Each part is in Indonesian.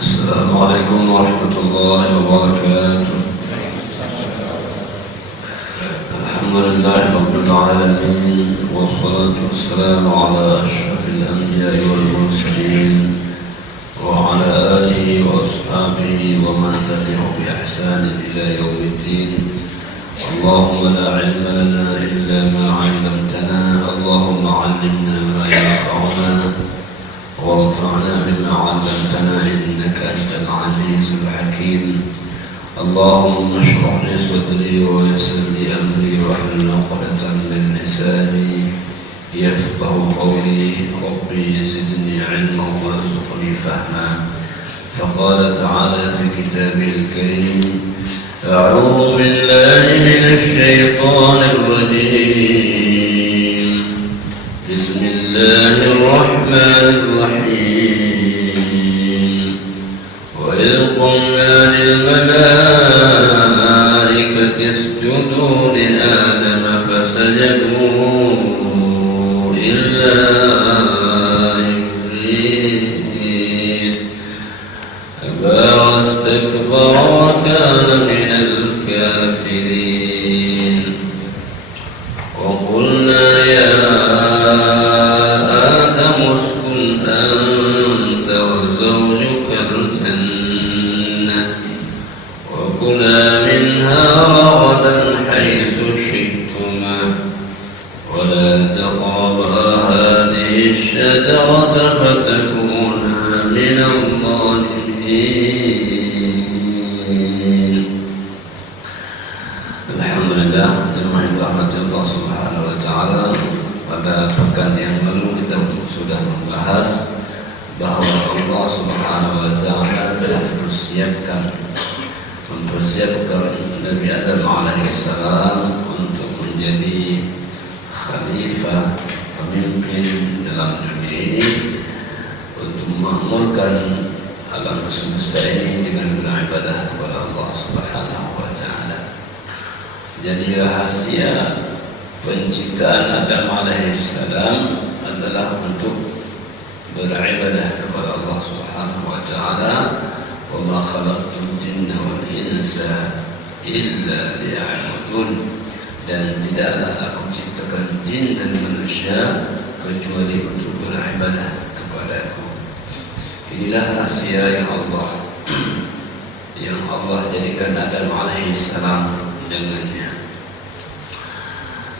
السلام عليكم ورحمة الله وبركاته. الحمد لله رب العالمين، والصلاة والسلام على أشرف الأنبياء والمرسلين وعلى آله وأصحابه ومن تبعهم بإحسان إلى يوم الدين. اللهم لا علم لنا إلا ما علمتنا، اللهم علمنا ما ينفعنا وانفعنا بما علمتنا إنك أنت العزيز الحكيم. اللهم اشرح لي صدري ويسر لي أمري واحلل عقدة من لساني يفقه قولي. ربي زدني علما وارزقني فهما. فقال تعالى في كتابه الكريم: أعوذ بالله من الشيطان الرجيم، بسم الله الرحمن الرحيم. وإذ قلنا للملائكة اسجدوا لآدم فسجدوا إلا إبليس أبى واستكبر وكان من الكافرين. وقلنا يا آدم اسكن أنت وزوجك الجنة وكلا منها رغدا حيث شئتما ولا تقربا هذه الشجرة فتكونا من الظالمين. Alhamdulillah, dengan rahmat Allah Subhanahu wa taala, pada pekan yang lalu kita sudah membahas bahwa Allah Subhanahu wa taala telah mempersiapkan Nabi Adam alaihissalam untuk menjadi khalifah, pemimpin dalam dunia ini, untuk memakmurkan alam semesta ini dengan beribadah kepada Allah Subhanahu wa taala. Jadi rahasia penciptaan Adam alaihissalam adalah untuk beribadah kepada Allah Subhanahu wa taala. Wa ma khalaqtul jinna wal insa illa liya'budun, dan tidaklah aku ciptakan jin dan manusia kecuali untuk beribadah kepadaku. Inilah rahasia yang Allah jadikan Adam alaihissalam dengannya.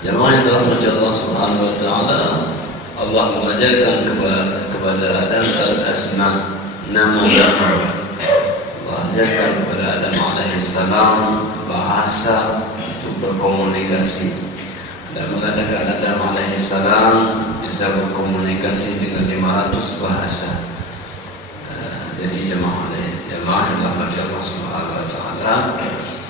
Jemaah yang dirahmati Allah Subhanahu wa taala, Allah mengajarkan kepada Adam al-asma, nama-nama. Allah ajarkan kepada Adam alaihissalam bahasa untuk berkomunikasi. Dan mengatakan Adam alaihissalam bisa berkomunikasi dengan 500 bahasa. Jadi jemaah yang dirahmati Allah Subhanahu wa taala,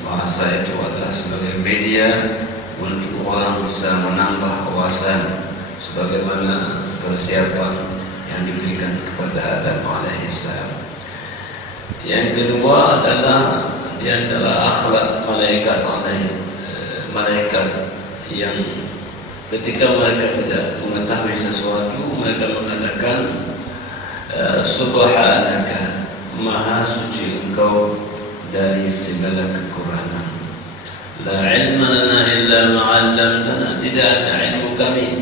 bahasa itu adalah sebagai media untuk orang bisa menambah wawasan sebagaimana persiapan yang diberikan kepada Adam alaihissalam. Yang kedua adalah di antara akhlak malaikat yang ketika mereka tidak mengetahui sesuatu, mereka mengatakan subhanaka, maha suci engkau dari segala kekurangan. La ilma lana illa ma 'allamtana, tidak ada ilmu kami.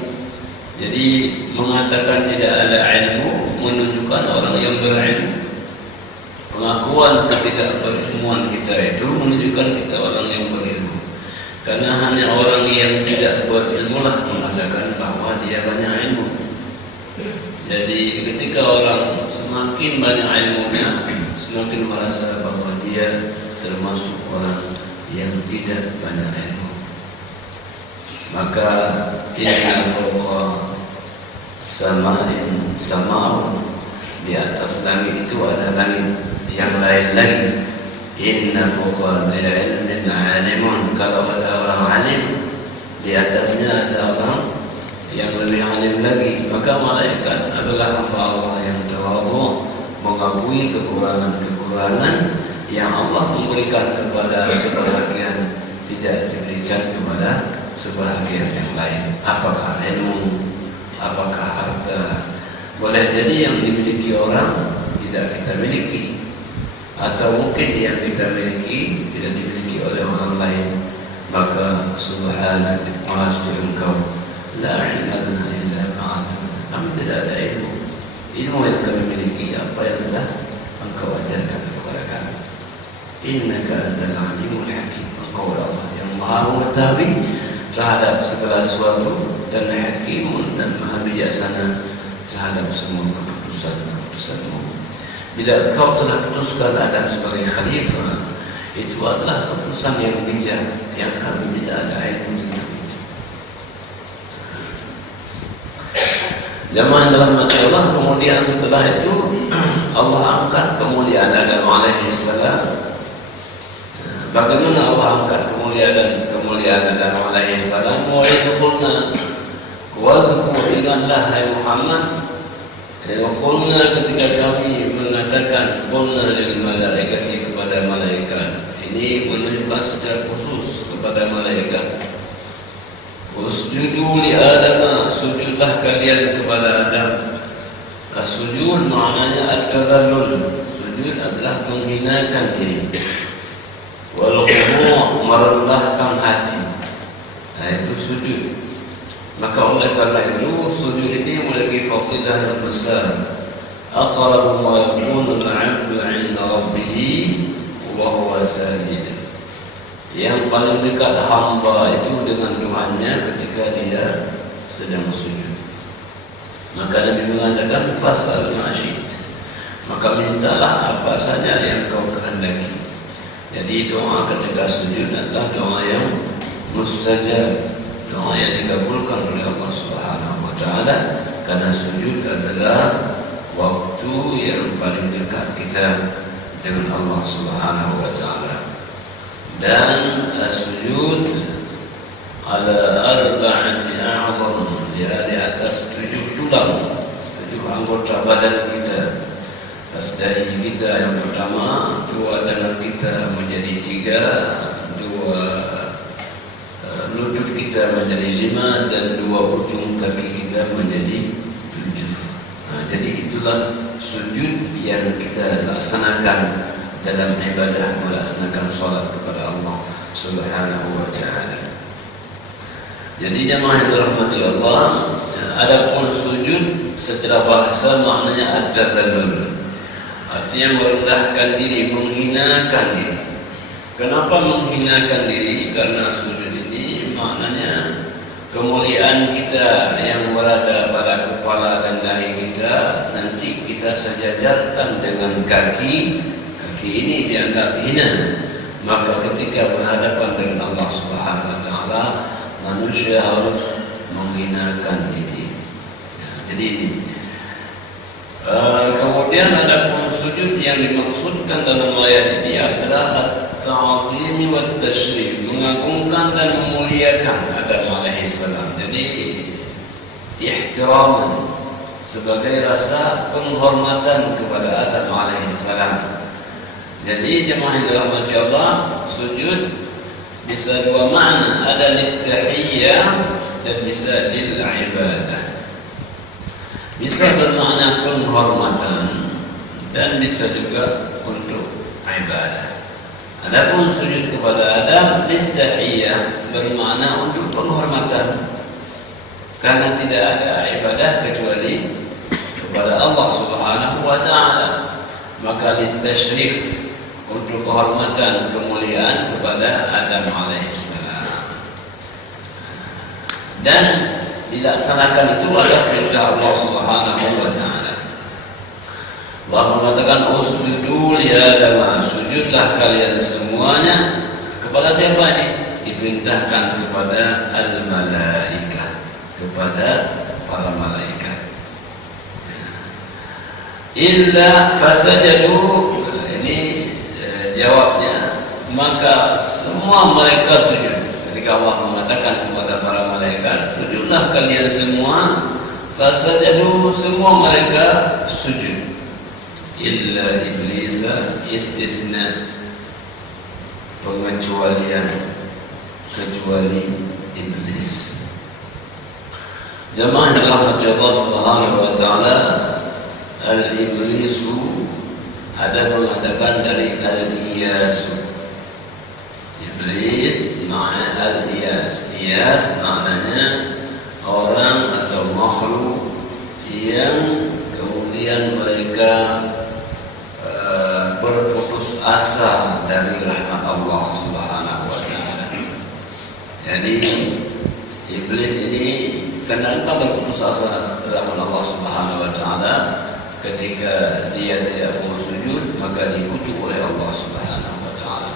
Jadi mengatakan tidak ada ilmu menunjukkan orang yang berilmu. Pengakuan ketidakberilmuan kita itu menunjukkan kita orang yang berilmu. Karena hanya orang yang tidak berilmu lah mengatakan bahwa dia banyak ilmu. Jadi ketika orang semakin banyak ilmunya, semakin merasa bahwa dia termasuk orang yang tidak banyak ilmu. Maka inna fawqa sama'un, di atas langit itu ada langit yang lain lagi. Inna fawqa ilmin 'alimun, kalau ada orang alim, di atasnya ada orang yang lebih alim lagi. Maka malaikat adalah hamba Allah yang tawadhu, mengakui kekurangan yang Allah memberikan kepada sebahagian, tidak diberikan kepada sebahagian yang lain. Apakah ilmu, apakah harta, Boleh jadi yang dimiliki orang tidak kita miliki, atau mungkin yang kita miliki tidak dimiliki oleh orang lain, maka subhanaka maha suci Engkau, la ilma lana illa ma 'allamtana. Kami tidak ada ilmu yang kami miliki apa yang telah Engkau ajarkan kepada kami. Innaka antal alimul hakim. Engkau Allah yang maha mengetahui terhadap segala sesuatu dan hakimun dan maha bijaksana terhadap semua keputusan-keputusanmu. Bila Engkau telah putuskan Adam sebagai khalifah, itu adalah keputusan yang bijak yang kami tidak ada ilmu tentang itu. Jamaah yang dirahmati Allah, kemudian setelah itu Allah angkat kemuliaan Adam alaihissalam. Bagaimana Allah angkat kemuliaan Adam alaihissalam? Wa idh qulna wa ingatlah hai Muhammad, qulna ketika kami mengatakan qulna lil malaikati kepada malaikat. Ini menunjukkan secara khusus kepada malaikat. Usjudu li Adam, sujudlah kalian kepada Adam. As-sujud maknanya at-tadallul. Sujud adalah menghinakan diri. Wal khudu' merendahkan hati. Nah, itu sujud. Maka oleh karena itu sujud ini memiliki fadilah yang besar. Aqrabu ma yakunu al-'abdu 'inda rabbih wa huwa sajid. Yang paling dekat hamba itu dengan Tuhannya ketika dia sedang sujud. Maka Nabi mengatakan fas'al ma syi'ta. Maka mintalah apa saja yang kau kehendaki. Jadi doa ketika sujud adalah doa yang mustajab, doa yang dikabulkan oleh Allah Subhanahu wa taala, karena sujud adalah waktu yang paling dekat kita dengan Allah Subhanahu wa taala. Dan as-sujud ala arba'ati a'zam, dia di atas 7 tulang, 7 anggota badan kita. Dahi kita yang pertama, 2 tangan kita menjadi 3, 2 lutut kita menjadi 5, dan 2 ujung kaki kita menjadi 7. Jadi itulah sujud yang kita laksanakan dalam ibadah, melaksanakan salat kepada Allah Subhanahu wa taala. Jadi jemaah yang dirahmati Allah, adapun sujud secara bahasa maknanya ad-tadallul. Artinya merendahkan diri, menghinakan diri. Kenapa menghinakan diri? Karena sujud ini maknanya kemuliaan kita yang berada pada kepala dan dahi kita nanti kita sejajarkan dengan kaki. Kaki ini dianggap hina. Maka ketika berhadapan dengan Allah Subhanahu wa taala, manusia harus menghinakan diri. Jadi ini. Kemudian ada pun sujud yang dimaksudkan dalam ayat ini adalah at-ta'zim wa at-tashrif, mengagungkan dan memuliakan Adam alaihissalam. Jadi ihtiraman sebagai rasa penghormatan kepada Adam alaihissalam. Jadi jemaah yang dirahmati Allah, sujud bisa 2 makna, ada lit-tahiyyah dan bisa lil-ibadah. Bisa bermakna penghormatan dan bisa juga untuk ibadah. Adapun sujud kepada Adam lit-tahiyyah bermakna untuk penghormatan, karena tidak ada ibadah kecuali kepada Allah Subhanahu wa taala. Maka lit-tashrif untuk kehormatan, kemuliaan kepada Adam alaihissalam. Dan dilaksanakan itu atas perintah Allah Subhanahu wa taala. Allah mengatakan usjudu li Adam, sujudlah kalian semuanya kepada siapa ini? Diperintahkan kepada al-malaikah, kepada para malaikat. Illa fasajadu, ini jawabnya, maka semua mereka sujud. Ketika Allah mengatakan kepada para malaikat, sujudlah kalian semua, fasajadu, semua mereka sujud. Illa iblis, istisna, pengecualian, kecuali iblis. Jamaah dirahmati Allah Subhanahu wa taala, al-iblisu Ada mengatakan dari al-iyas. Iblis makna al-iyas. Iyas maknanya orang atau makhluk yang kemudian mereka berputus asa dari rahmat Allah Subhanahu wa taala. Jadi iblis ini kenapa berputus asa dari rahmat Allah Subhanahu wa taala? Ketika dia tidak mau sujud, maka dikutuk oleh Allah Subhanahu wa taala.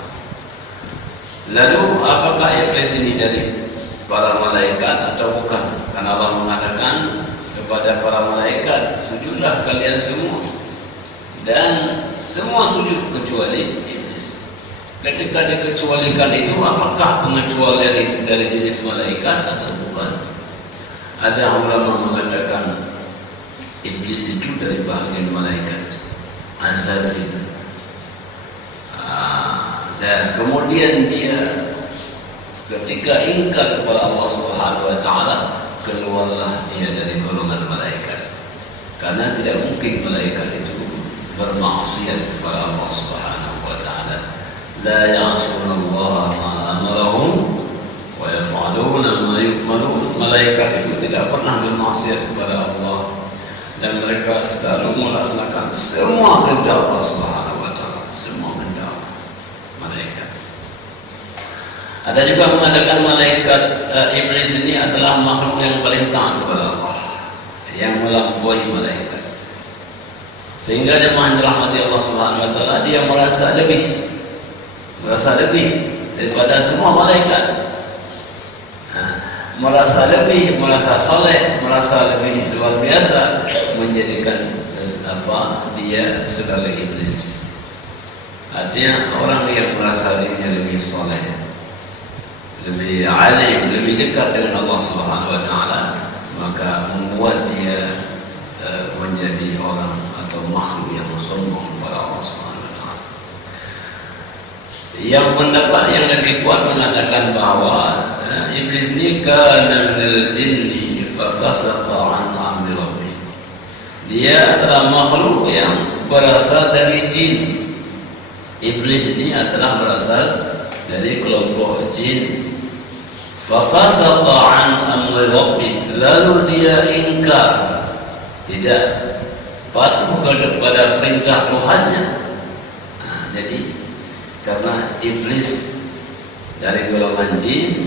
Lalu apakah iblis ini dari para malaikat atau bukan? Karena Allah mengatakan kepada para malaikat, sujudlah kalian semua. Dan semua sujud kecuali iblis. Ketika dikecualikan itu, apakah pengecualian itu dari jenis malaikat atau bukan? Ada ulama mengatakan iblis itu dari bahagian malaikat asasi. Dan kemudian dia ketika ingkar kepada Allah Subhanahu wa taala, keluarlah dia dari golongan malaikat. Karena tidak mungkin malaikat itu bermaksiat kepada Allah Subhanahu wa taala. La ya'sunallaha ma amarahum wa yaf'aluna ma yu'marun. Malaikat itu tidak pernah bermaksiat kepada Allah dan mereka selalu melaksanakan semua perintah Allah Subhanahu wa taala, semua perintah malaikat. Ada juga mengatakan malaikat iblis ini adalah makhluk yang paling taat kepada Allah, yang melampaui malaikat. Sehingga dia dirahmati Allah Subhanahu wa taala, dia merasa lebih daripada semua malaikat. Merasa lebih, merasa soleh, merasa lebih luar biasa, menjadikan dia sebagai iblis. Artinya orang yang merasa dirinya lebih soleh, lebih alim, lebih dekat dengan Allah Subhanahu wa taala, maka membuat dia menjadi orang atau makhluk yang sombong kepada Allah Subhanahu wa taala. Yang pendapat yang lebih kuat mengatakan bahwa iblis ini kana minal jinni fa fasaqa an amri rabbih. Dia adalah makhluk yang berasal dari jin. Iblis ini adalah berasal dari kelompok jin. Fa fasaqa an amri rabbih, lalu dia ingkar, tidak patuh kepada perintah Tuhannya. Jadi karena iblis dari golongan jin,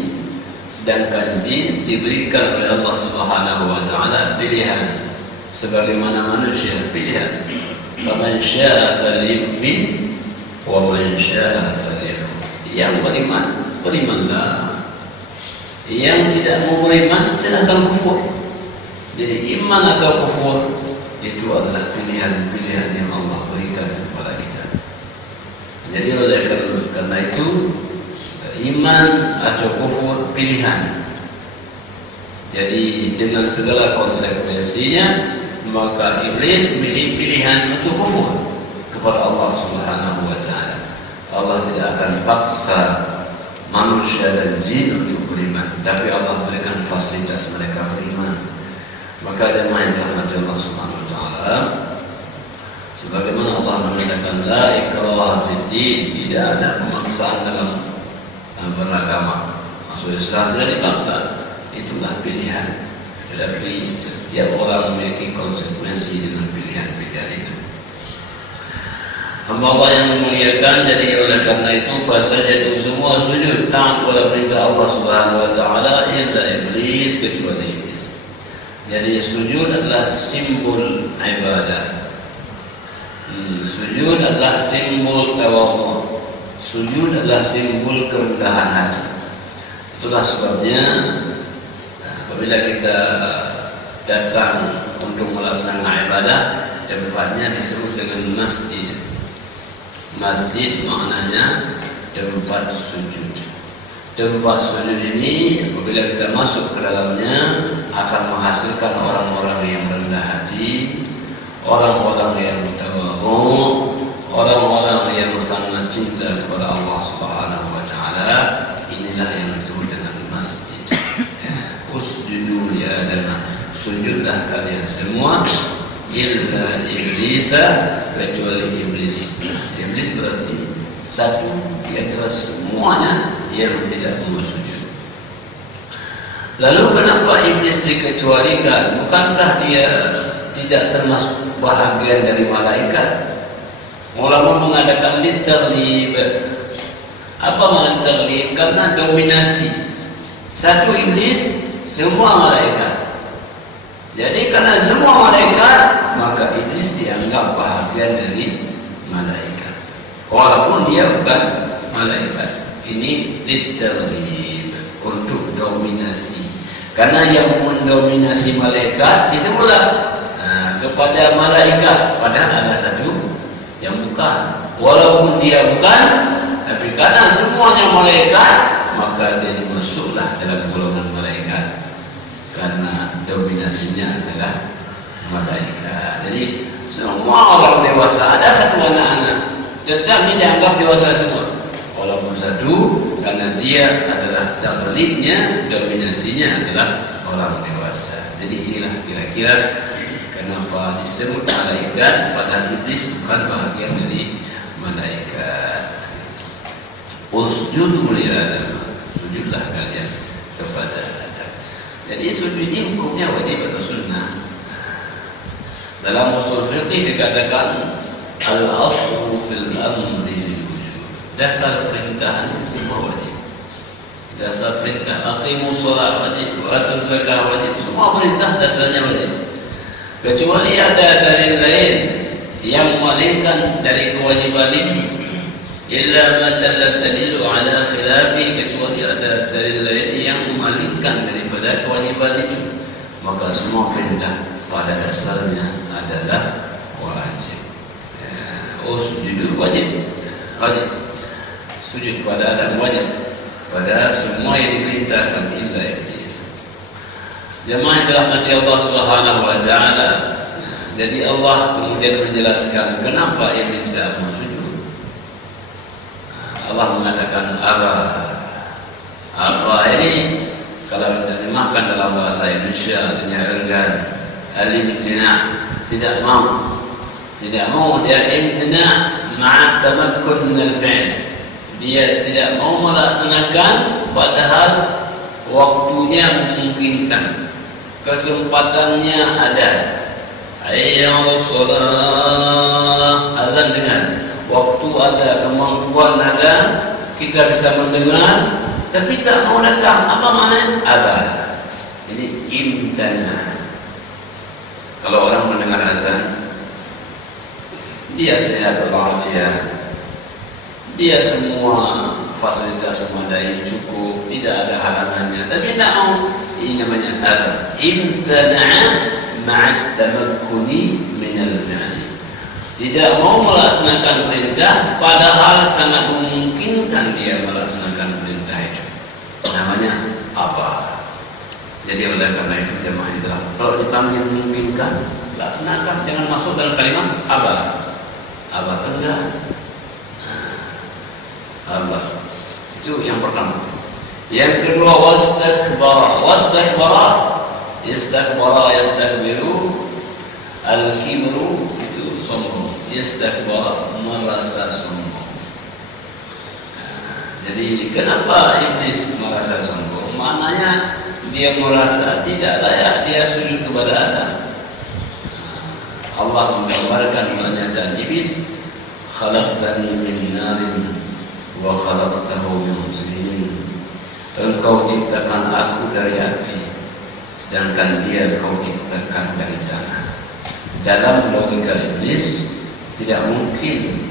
sedangkan jin diberikan oleh Allah Subhanahu wa taala pilihan sebagaimana manusia pilihan. Faman syaa'a falyu'min wa man syaa'a falyakfur. Yang beriman, berimanlah. Yang tidak mau beriman, silakan kufur. Jadi iman atau kufur itu adalah pilihan-pilihan yang Allah berikan kepada kita. Jadi oleh karena itu iman atau kufur pilihan. Jadi dengan segala konsekuensinya, maka iblis memilih pilihan untuk kufur kepada Allah Subhanahu wa taala. Allah tidak akan paksa manusia dan jin untuk beriman, tapi Allah berikan fasilitas mereka beriman. Maka jemaah yang dirahmati Allah Subhanahu wa taala, sebagaimana Allah mengatakan la ikraha fid din, tidak ada pemaksaan dalam beragama. Masuk Islam tidak dipaksa, itulah pilihan. Tetapi setiap orang memiliki konsekuensi dengan pilihan-pilihan itu. Hamba Allah yang memuliakan, jadi oleh karena itu fasajadu, semua sujud taat kepada perintah Allah Subhanahu wa taala illa iblis, kecuali iblis. Jadi sujud adalah simbol ibadah. Sujud adalah simbol tawadhu. Sujud adalah simbol kerendahan hati. Itulah sebabnya apabila kita datang untuk melaksanakan ibadah, tempatnya disebut dengan masjid. Masjid maknanya tempat sujud. Tempat sujud ini apabila kita masuk ke dalamnya akan menghasilkan orang-orang yang rendah hati, orang-orang yang tawadhu, orang-orang yang sangat cinta kepada Allah Subhanahu wa taala. Inilah yang disebut dengan masjid. Usjudu li Adam, sujudlah kalian semua illa iblisa, kecuali iblis. Iblis berarti satu di antara semuanya yang tidak mau sujud. Lalu kenapa iblis dikecualikan? Bukankah dia tidak termasuk bahagian dari malaikat? Ulama mengadakan litarlib. Apa makna litarlib? Karena dominasi. Satu iblis, semua malaikat. Jadi karena semua malaikat, maka iblis dianggap bahagian dari malaikat, walaupun dia bukan malaikat. Ini litarlib, untuk dominasi. Karena yang mendominasi malaikat disebutlah kepada malaikat, padahal ada satu yang bukan. Walaupun dia bukan, tapi karena semuanya malaikat, maka dia dimasuklah dalam golongan malaikat, karena dominasinya adalah malaikat. Jadi semua orang dewasa, ada satu anak-anak, tetap dianggap dewasa semua, walaupun satu, karena dia adalah taklidnya, dominasinya adalah orang dewasa. Jadi inilah kira-kira kenapa disebut malaikat, padahal iblis bukan bahagian dari malaikat. Usjudu li Adam, sujudlah kalian kepada Adam. Jadi sujud ini hukumnya wajib atau sunnah. Dalam usul fiqih dikatakan al-aslu fil amri, dasar perintah semua wajib. Dasar perintah aqimus shalah wajib, wa atuz zakah wajib, semua perintah dasarnya wajib. Kecuali ada dalil lain yang memalingkan dari kewajiban itu, illa ma dalla dalilu ala khilafi, kecuali ada dalil lain yang memalingkan daripada kewajiban itu, maka semua perintah pada dasarnya adalah wajib. Sujud wajib, wajib. Sujud pada Adam wajib, pada semua yang diperintahkan illa iblis. Jemaah dirahmati Allah Subhanahu wa taala. Jadi Allah kemudian menjelaskan kenapa iblis tidak mau sujud. Allah mengatakan apa ini kalau diterjemahkan dalam bahasa Indonesia artinya enggan, al-imtina, tidak mau. Tidak mau, dia imtina ma'a tamakkun min al-fi'l. Dia tidak mau melaksanakan padahal waktunya memungkinkan, kesempatannya ada. Ayyul shalah, azan dengar, waktu ada, kemampuan ada, kita bisa mendengar, tapi tak mau datang. Apa maknanya? Abah. Ini imtana. Kalau orang mendengar azan, dia sehat walafiat, dia semua fasilitas memadai, cukup, tidak ada halangannya, tapi tidak mau. Ini namanya abah. Imtana'a ma'at tamakkuni minal fi'li. Tidak mau melaksanakan perintah padahal sangat memungkinkan dia melaksanakan perintah itu. Namanya abah. Jadi oleh karena itu jemaah hijrah, kalau dipanggil memungkinkan, laksanakan, jangan masuk dalam kalimat abah. Abah enggak. Allah. Itu yang pertama. Yang kedua, wastakbara. Wastakbara, istakbara, yastakbiru, al-kibru, itu sombong. Istakbara, merasa sombong. Jadi kenapa iblis merasa sombong? Maknanya dia merasa tidak layak dia sujud kepada Adam. Allah menggambarkan pernyataan iblis, khalaqtani min narin wa khalaqtahu min tin. Engkau ciptakan aku dari api, sedangkan dia kau ciptakan dari tanah. Dalam logika iblis, tidak mungkin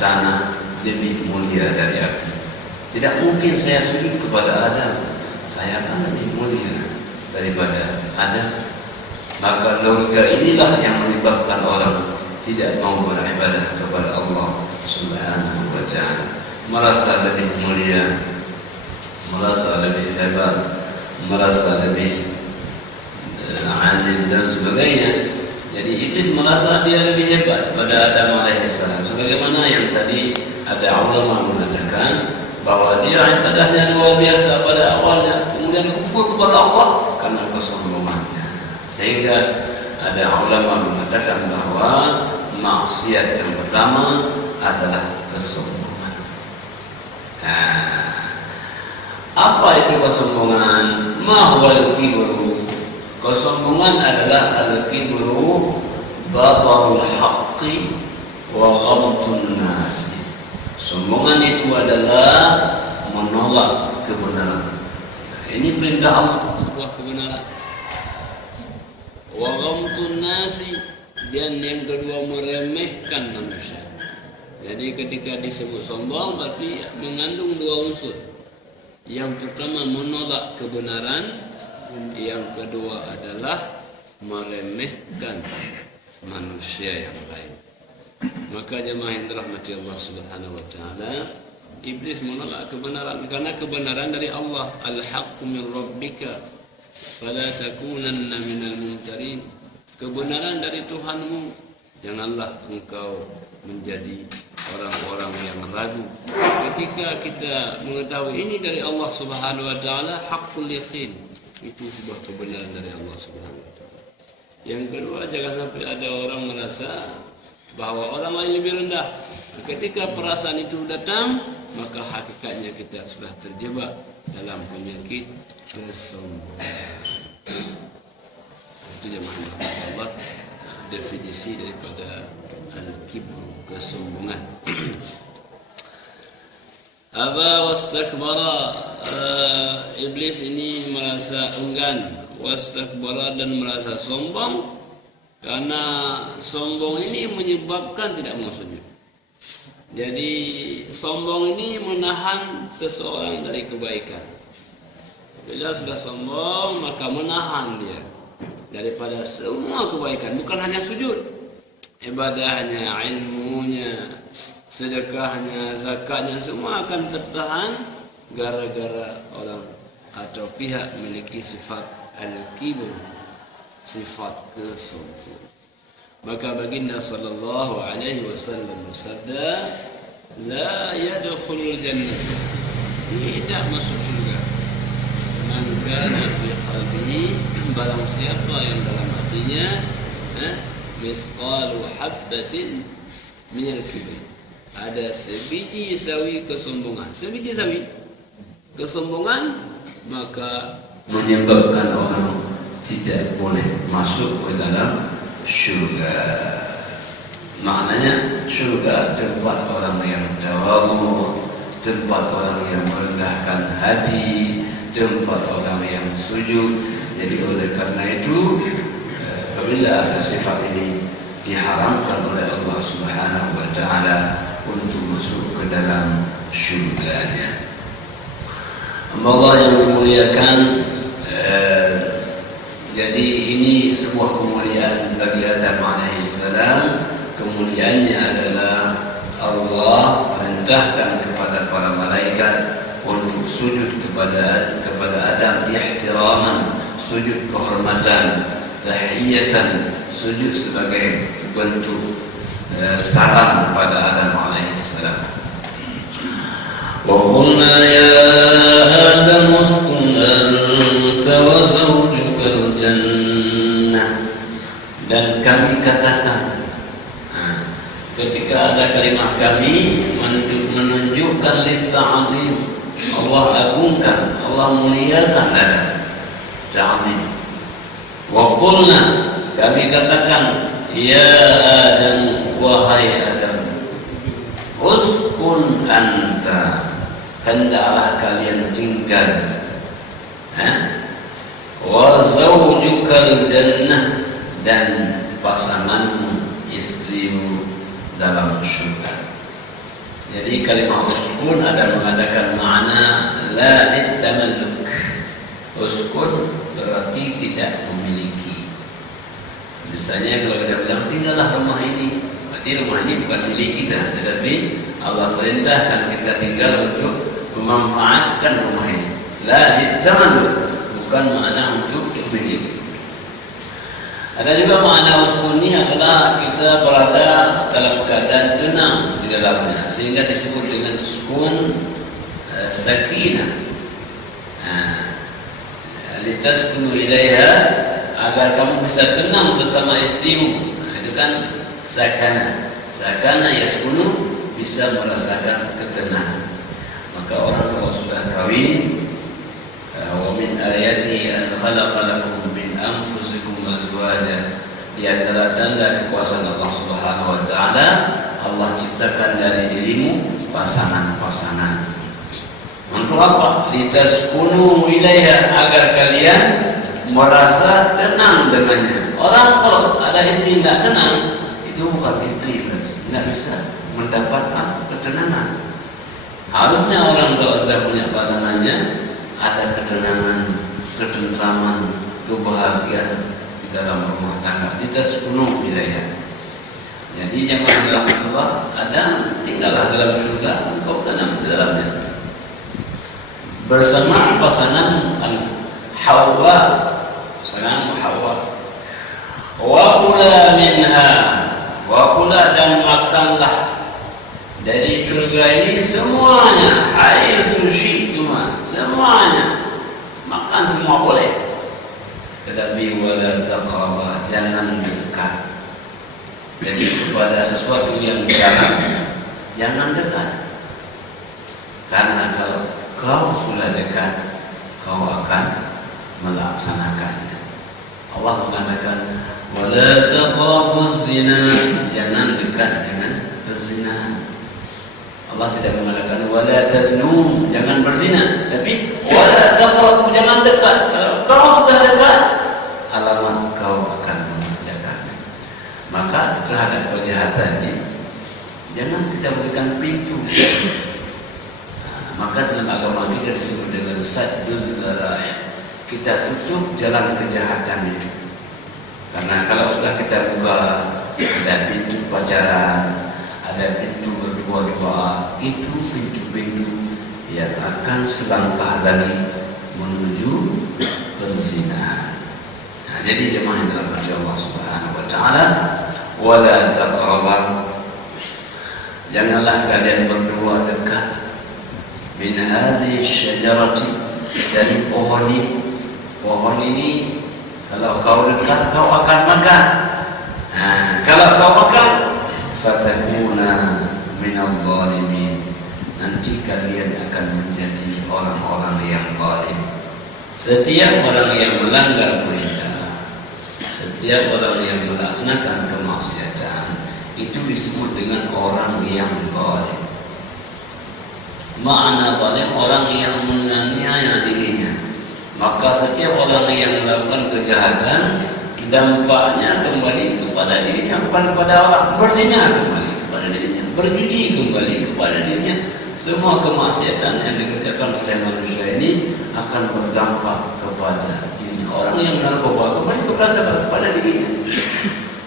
tanah lebih mulia dari api. Tidak mungkin saya sujud kepada Adam, saya akan lebih mulia daripada Adam. Maka logika inilah yang menyebabkan orang tidak mau beribadah kepada Allah Subhanahu wa ta'ala, merasa lebih mulia, merasa lebih hebat, merasa lebih alim dan sebagainya. Jadi iblis merasa dia lebih hebat pada Adam alaihissalam, sebagaimana yang tadi ada ulama mengatakan bahwa dia ibadahnya luar biasa pada awalnya, kemudian kufur kepada Allah karena kesombongannya, sehingga ada ulama mengatakan bahwa maksiat yang pertama adalah kesombongan. Apa itu kesombongan? Ma huwal kibru? Kesombongan adalah al-kibru batarul haqqi wa ghamtun nas. Sombongan itu adalah menolak kebenaran. Ini perintah Allah, sebuah kebenaran. Wa ghamtun nasi, dan yang kedua meremehkan manusia. Jadi ketika disebut sombong berarti mengandung dua unsur. Yang pertama menolak kebenaran, yang kedua adalah meremehkan manusia yang lain. Maka jemaah yang dirahmati Allah Subhanahu wa taala, iblis menolak kebenaran karena kebenaran dari Allah. Al-haqqu min rabbika fala takunanna minal mumtarin. Kebenaran dari Tuhanmu, janganlah engkau menjadi orang-orang yang ragu. Ketika kita mengetahui ini dari Allah Subhanahu wa taala, haqqul yaqin, itu sebuah kebenaran dari Allah Subhanahu wa taala. Yang kedua, jangan sampai ada orang merasa bahwa orang lain lebih rendah. Ketika perasaan itu datang, maka hakikatnya kita sudah terjebak dalam penyakit kesombongan. Itu jemaah Allah, definisi daripada al-kibru, kesombongan. Aba wastakbara, iblis ini merasa enggan, wastakbara, dan merasa sombong, karena sombong ini menyebabkan tidak mau sujud. Jadi sombong ini menahan seseorang dari kebaikan. Bila sudah sombong, maka menahan dia daripada semua kebaikan. Bukan hanya sujud, ibadahnya, ilmunya, sedekahnya, zakatnya, semua akan tertahan gara-gara orang atau pihak memiliki sifat al-kibr, sifat kesombongan. Maka baginda sallallahu alaihi wasallam bersabda, la yadkhulul jannah, tidak masuk surga, man kana fi qalbihi, barang siapa yang dalam hatinya mithqalu habbatin minal kibr, ada sebiji sawi kesombongan. Sebiji sawi kesombongan, maka menyebabkan orang tidak boleh masuk ke dalam syurga. Maknanya syurga tempat orang yang tawadhu, tempat orang yang merendahkan hati, tempat orang yang sujud. Jadi oleh karena itu, apabila sifat ini diharamkan oleh Allah Subhanahu wa taala untuk masuk ke dalam syurganya. Allah yang memuliakan, jadi ini sebuah kemuliaan bagi Adam alaihissalam. Kemuliaannya adalah Allah perintahkan kepada para malaikat untuk sujud kepada Adam ihtiraman, sujud kehormatan, tahiyatan, sujud sebagai bentuk salam kepada Adam alaihissalam. Wa qulna ya Adam uskun anta wa zawjukal jannah, dan kami katakan, ketika ada kalimat kami menunjukkan litta'zim, Allah agungkan, Allah muliakan Adam, ta'zim. Wa qulna, kami katakan, ya Adam, wahai Adam, uskun anta, hendaklah kalian tinggal, wa zawjukal jannah, dan pasanganmu, istrimu dalam syurga. Jadi kalimat uskun ada mengadakan makna la litamalluk. Uskun berarti tidak memiliki. Misalnya kalau kita bilang tinggallah rumah ini, berarti rumah ini bukan milik kita, tetapi Allah perintahkan kita tinggal untuk memanfaatkan rumah ini. La litamalluk, bukan makna untuk memiliki. Ada juga makna uskun ini adalah kita berada dalam keadaan tenang di dalamnya, sehingga disebut dengan uskun sakinah. Litaskunu ilaiha agar kamu bisa tenang bersama istrimu. Nah, itu kan sakana yaskunu, bisa merasakan ketenangan. Maka orang kalau sudah kawin, wa min ayati an khalaqa lakum min anfusikum azwajan, di antara tanda kekuasaan Allah Subhanahu wa taala, Allah ciptakan dari dirimu pasangan-pasangan. Untuk apa? Litaskunu ilaiha, agar kalian merasa tenang dengannya. Orang kalau ada istri tidak tenang, itu bukan istri, berarti tidak bisa mendapatkan ketenangan. Harusnya orang kalau sudah punya pasangannya ada ketenangan, ketentraman, kebahagiaan di dalam rumah tangga. Litaskunu ilaiha. Jadi jangan bilang Allah Adam tinggallah dalam surga, engkau tenang di dalamnya. Bersama pasangan Hawa, pasangan Hawa. Wa kula minha, wa kula, dan makanlah dari surga ini semuanya. Haitsu syi'tuma, semuanya makan, semua boleh. Tetapi wala taqraba, jangan dekat. Jadi kepada sesuatu yang jangan dekat. Karena kalau kau sudah dekat, kau akan melaksanakannya. Allah mengatakan wala taqrabuz zina, jangan dekat dengan perzinahan. Allah tidak mengatakan wala taznu, jangan berzina, tapi wala taqrabu, jangan dekat. Kalau sudah dekat, alamat kau akan mengerjakannya. Maka terhadap kejahatan ini jangan kita berikan pintu. Maka dalam agama kita disebut dengan saddul dzara'i, kita tutup jalan kejahatan itu. Karena kalau sudah kita buka, ada pintu pacaran, ada pintu berdua-dua, itu pintu-pintu yang akan selangkah lagi menuju perzinahan. Nah, jadi jemaah yang dirahmati Allah Subhanahu wa taala, wala taqrabu, janganlah kalian berdua dekat, min hadhihi syajarati, dari pohon ini. Pohon ini kalau kau dekat kau akan makan. Nah, kalau kau makan, fatakuna minal zalimin, nanti kalian akan menjadi orang-orang yang zalim. Setiap orang yang melanggar perintah, setiap orang yang melaksanakan kemaksiatan, itu disebut dengan orang yang zalim. Makna zalim, orang yang menganiaya dirinya. Maka setiap orang yang melakukan kejahatan, dampaknya kembali kepada dirinya, bukan kepada orang. Berzina kembali kepada dirinya, berjudi kembali kepada dirinya. Semua kemaksiatan yang dikerjakan oleh manusia ini akan berdampak kepada dirinya. Orang yang narkoba kembali kepada dirinya.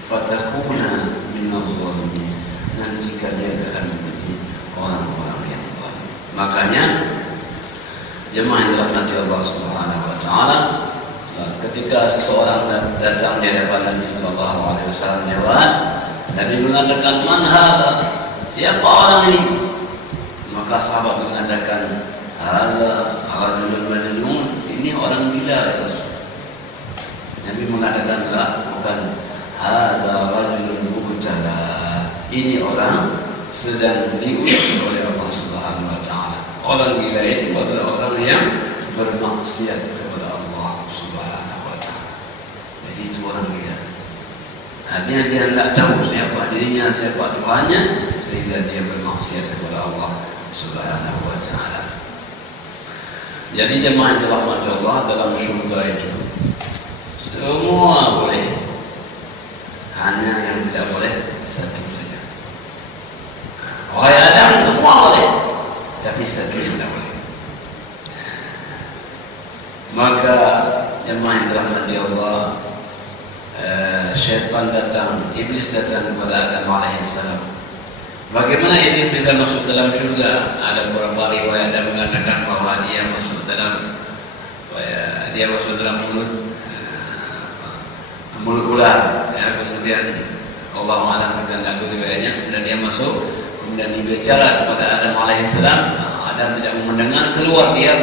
Fatakuna minaz zalimin, nanti kalian akan menjadi orang-orang yang zalim. Makanya jemaah yang dirahmati Allah Subhanahu wa taala, ketika seseorang datang di hadapan Nabi sallallahu alaihi wasallam lewat, Nabi mengatakan, "Man hadza?" Siapa orang ini? Maka sahabat mengatakan, "Hadza rajulun majnun." Ini orang gila ya Rasul. Nabi mengatakan, "La, bukan. Hadza rajulun mubtala." Ini orang sedang diuji oleh Allah Subhanahu wa taala. Orang gila itu adalah orang yang bermaksiat kepada Allah Subhanahu wa taala. Jadi itu orang gila. Artinya dia tidak tahu siapa dirinya, siapa Tuhannya, sehingga dia bermaksiat kepada Allah Subhanahu wa taala. Jadi jemaah yang dirahmati Allah, dalam surga itu semua boleh, hanya yang tidak boleh satu saja. Wahai Adam, semua boleh, tapi satu yang tidak boleh. Maka jemaah yang dirahmati Allah, syaitan datang, iblis datang kepada Adam alaihissalam. Bagaimana iblis bisa masuk dalam surga? Ada beberapa riwayat yang mengatakan bahwa dia masuk dalam mulut ular. Ya, kemudian Allah Maha kita tidak tahu riwayatnya. Dan dia masuk, kemudian dibicara kepada Adam alaihissalam. Adam tidak mendengar, keluar dia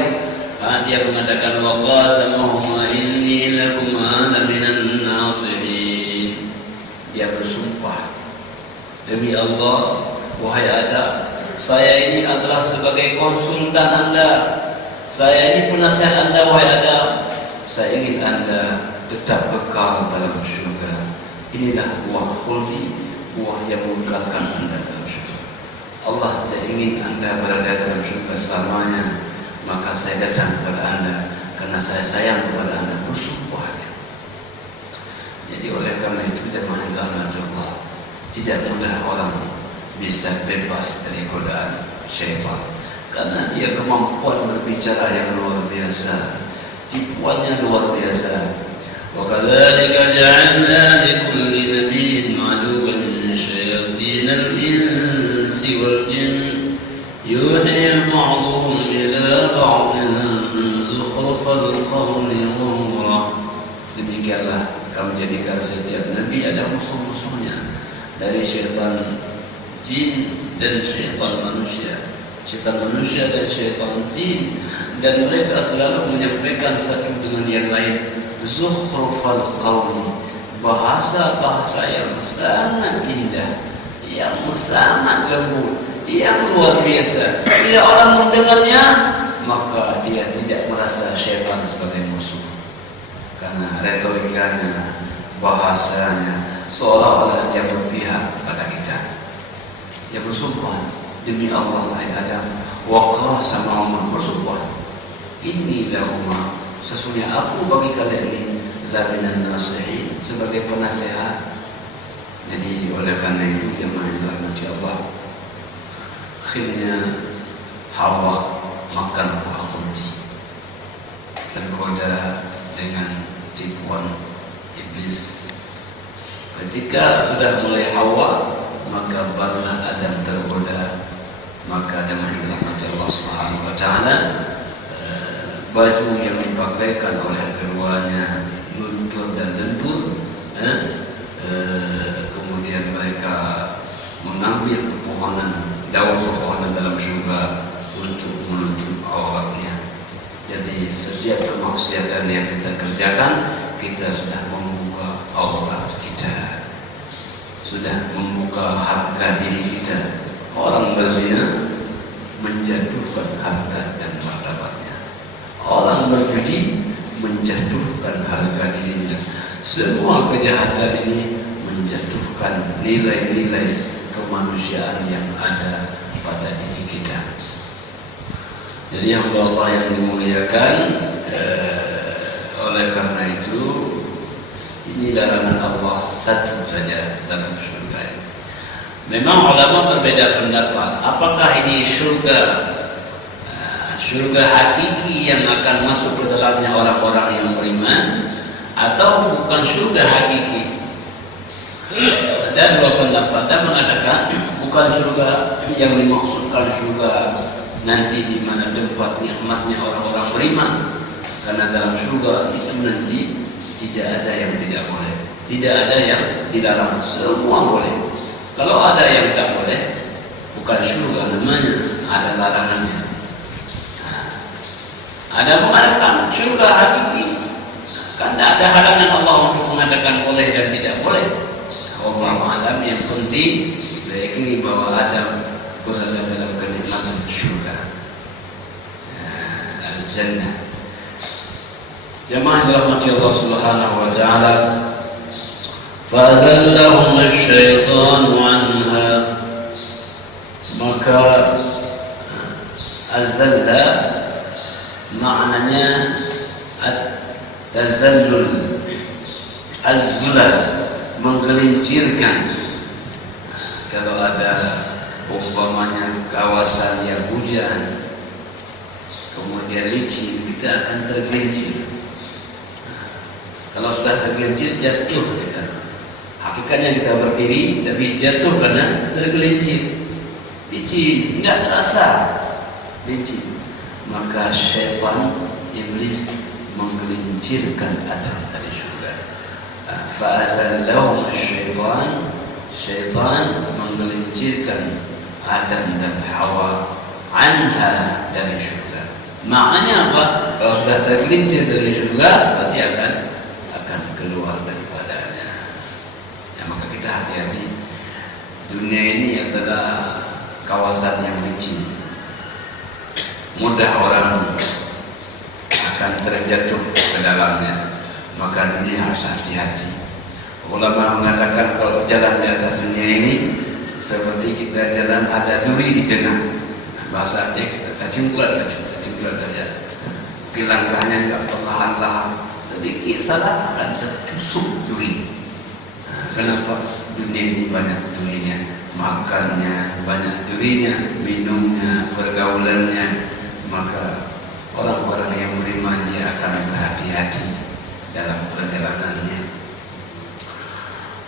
Dia mengatakan wa qasamahuma inni lakuma laminan nasihin. Dia bersumpah, demi Allah, wahai Adam, saya ini adalah sebagai konsultan Anda. Saya ini penasihat Anda, wahai Adam. Saya ingin Anda tetap kekal dalam syurga. Inilah buah khuldi, buah yang mengekalkan Anda dalam syurga. Allah tidak ingin Anda berada dalam syurga selamanya. Maka saya datang kepada Anda karena saya sayang kepada Anda. Bersumpah. Jadi oleh karena itu jemaah rahmati Allah, tidak mudah orang bisa bebas dari godaan syaitan, karena dia kemampuan berbicara yang luar biasa, tipuannya luar biasa. Wa kadzalika ja'alna likulli nabiyyin 'aduwwan syayatinal insi wal jinn yuhi ba'dhum ila ba'dhin zukhrufal qawli ghurra. Demikianlah kami jadikan setiap nabi ada musuh-musuhnya, dari syaitan jin dan syaitan manusia, syaitan manusia dan syaitan jin, dan mereka selalu menyampaikan satu dengan yang lain zukhrufal qawli, bahasa-bahasa yang sangat indah, yang sangat lembut, yang luar biasa. Bila orang mendengarnya, maka dia tidak merasa syaitan sebagai musuh, karena retorikanya, bahasanya seolah-olah dia berpihak pada kita. Dia bersumpah, demi Allah, wahai Adam, wa qasamahuma, bersumpah, inni lahuma, sesungguhnya aku bagi kalian ini laminan nasihin, sebagai penasehat. Jadi oleh karena itu jemaah rahmati Allah, akhirnya Hawa makan buah khuldi, tergoda dengan tipuan iblis. Ketika sudah mulai Hawa, maka barulah Adam tergoda. Maka jemaah rahmati Allah Subhanahu wa taala, baju yang dipakaikan oleh keduanya luntur dan lentur, kemudian mereka mengambil pepohonan, daun pepohonan dalam surga untuk menutup auratnya. Jadi setiap kemaksiatan yang kita kerjakan, kita sudah membuka aurat kita, sudah membuka harga diri kita. Orang berzina menjatuhkan harga dan martabatnya, orang berjudi menjatuhkan harga dirinya. Semua kejahatan ini menjatuhkan nilai-nilai kemanusiaan yang ada pada diri kita. Jadi hamba Allah yang dimuliakan, oleh karena itu ini larangan Allah satu saja dalam surga. Memang ulama berbeda pendapat, apakah ini surga hakiki yang akan masuk ke dalamnya orang-orang yang beriman, atau bukan surga hakiki. Ada dua pendapat. Ada mengatakan bukan surga yang dimaksudkan surga nanti di mana tempat nikmatnya orang-orang beriman, karena dalam surga itu nanti tidak ada yang tidak boleh, tidak ada yang dilarang, semua boleh. Kalau ada yang tak boleh, bukan surga namanya, ada larangannya. Ada mengatakan surga hakiki, karena ada halangan Allah untuk mengatakan boleh dan tidak boleh. Allah alam, yang penting yakini bahwa Adam berada dalam kenikmatan surga, al-jannah. Jemaah dirahmati Allah Subhanahu wa taala, fazallahum asy-syaitanu anha, maka azalla maknanya at-tazallul, az-zulal, menggelincirkan. Kalau ada umpamanya kawasan yang hujan kemudian licin, kita akan tergelincir. Kalau sudah tergelincir, jatuh kita. Hakikatnya kita berdiri tapi jatuh karena tergelincir, licin, tidak terasa licin. Maka syaitan, iblis, menggelincirkan Adam dari surga. Fa'azallahum asy-syaitan, syaitan menggelincirkan Adam dan Hawa anha, dari surga. Maknanya apa? Kalau sudah tergelincir dari surga, berarti akan keluar daripadanya. Ya, maka kita hati-hati. Dunia ini adalah kawasan yang licin. Mudah orang akan terjatuh ke dalamnya. Maka dunia harus hati-hati. Ulama mengatakan kalau jalan di atas dunia ini seperti kita jalan ada duri di tengah. Bahasa Aceh kita kecimplat saja. Mungkin langkahnya enggak perlahan-lahan, sedikit salah akan tertusuk duri. Kenapa? Dunia ini banyak durinya, makannya banyak durinya, minumnya, pergaulannya. Maka orang-orang yang beriman dia akan berhati-hati dalam perjalanannya.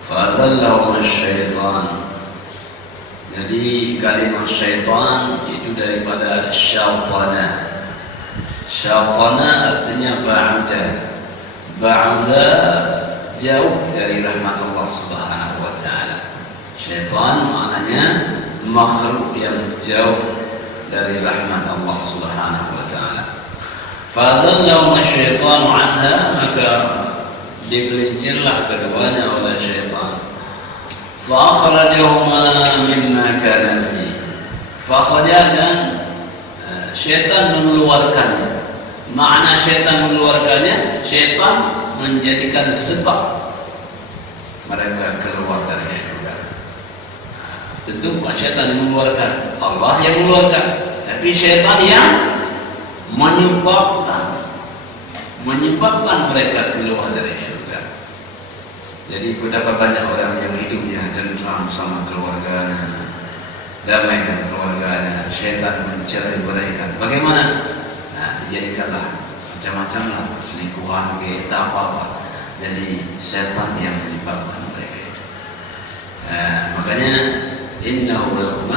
Fazallahum syaitan. Jadi kalimat syaitan itu daripada syaitana. Syaitana artinya ba'uda. Ba'uda jauh dari rahmat Allah Subhanahu wa taala. Syaitan maknanya makhluk yang jauh dari rahmat Allah Subhanahu wa taala. Fazallahum syaitan anha, maka digelincirlah keduanya oleh syaitan. Fa'akhrajahuma mimma kana fi. Fa'akhrajahan, syaitan mengeluarkannya. Makna syaitan mengeluarkannya, syaitan menjadikan sebab mereka keluar dari surga. Tentu bukan syaitan yang mengeluarkan, Allah yang mengeluarkan, tapi syaitan yang menyebabkan mereka keluar dari surga. Jadi betapa banyak orang yang hidupnya tentram sama keluarganya, damai dengan keluarganya, syaitan mencerai beraikan. Bagaimana? Nah, dijadikanlah macam-macam lah, selingkuhan, tak apa-apa. Jadi syaitan yang menyebabkan mereka itu. Makanya innahu lakum,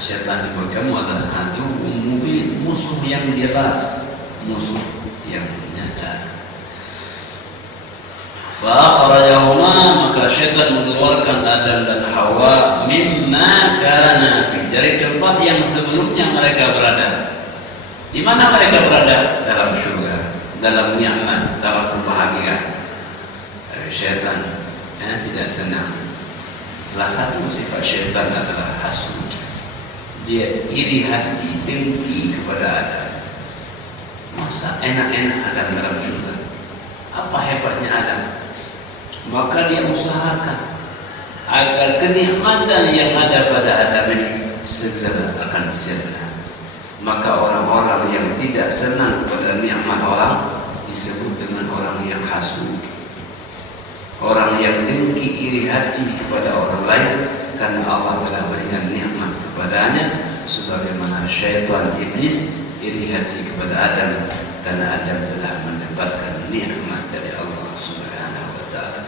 syaitan di bawah kamu adalah hantu mubin, musuh yang jelas, musuh yang nyata. Fa'akhrajahuma, maka syaitan mengeluarkan Adam dan Hawa mimma kana fi, dari tempat yang sebelumnya mereka berada. Di mana mereka berada? Dalam surga, dalam nikmat, dalam kebahagiaan. Syaitan tidak senang. Salah satu sifat syaitan adalah hasud. Dia iri hati, dengki kepada Adam. Masa enak-enak Adam dalam surga? Apa hebatnya Adam? Maka dia usahakan agar kenikmatan yang ada pada Adam ini segera akan sirna. Maka orang-orang yang tidak senang pada nikmat orang disebut dengan orang yang hasud, orang yang dengki, iri hati kepada orang lain karena Allah telah berikan nikmat kepadanya, sebagaimana syaitan iblis iri hati kepada Adam karena Adam telah mendapatkan nikmat dari Allah Subhanahu wa taala.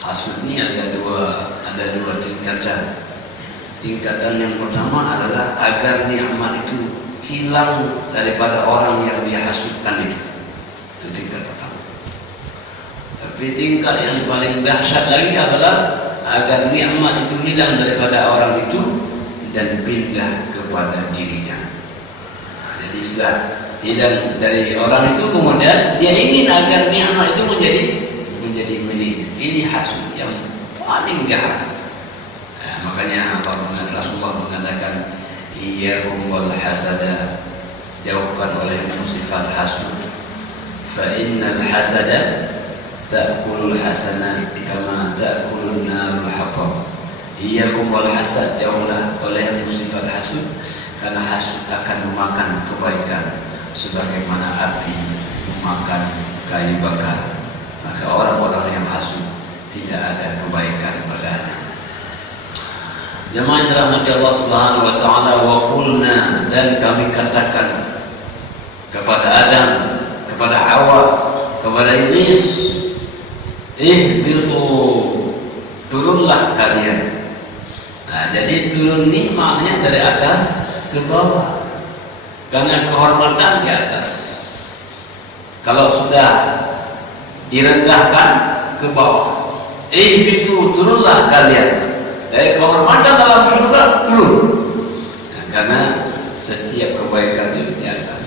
Hasud ini ada dua tingkatan. Tingkatan yang pertama adalah agar nikmat itu hilang daripada orang yang dia hasudkan itu. Itu tingkat pertama. Tapi tingkat yang paling dahsyat lagi adalah agar nikmat itu hilang daripada orang itu dan pindah kepada dirinya. Jadi sudah hilang dari orang itu, kemudian dia ingin agar nikmat itu menjadi miliknya. Ini hasud yang paling jahat. Makanya Rasulullah mengatakan iyyakum wal hasada, jauhkan olehmu sifat hasud. Fa innal hasada ta'kulul hasanat kama ta'kulun narul hatab. Iyyakum wal hasad, jauhlah olehmu sifat hasud, karena hasud akan memakan kebaikan sebagaimana api memakan kayu bakar. Maka orang-orang yang hasud tidak ada kebaikan padanya. Jemaah yang dirahmati Allah Subhanahu wa taala, wa qulna, dan kami katakan kepada Adam, kepada Hawa, kepada iblis, ihbitu, turunlah kalian. Nah, jadi turun ini maknanya dari atas ke bawah, karena kehormatan di atas. Kalau sudah direndahkan ke bawah, ihbitu, turunlah kalian. Dari kehormatan dalam surga turun, karena setiap kebaikan itu di atas.